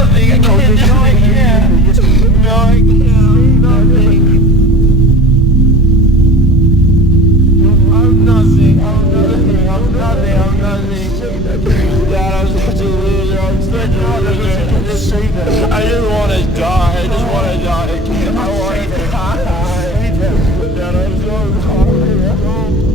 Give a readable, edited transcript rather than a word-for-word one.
nothing. I can't do it. I can't. No, I can't. I'm nothing. I'm nothing. I'm nothing. I'm nothing. I'm nothing. God, I'm such a loser. I'm such a loser. I just want to die. I just want to die. I want to die. God, I'm so sorry.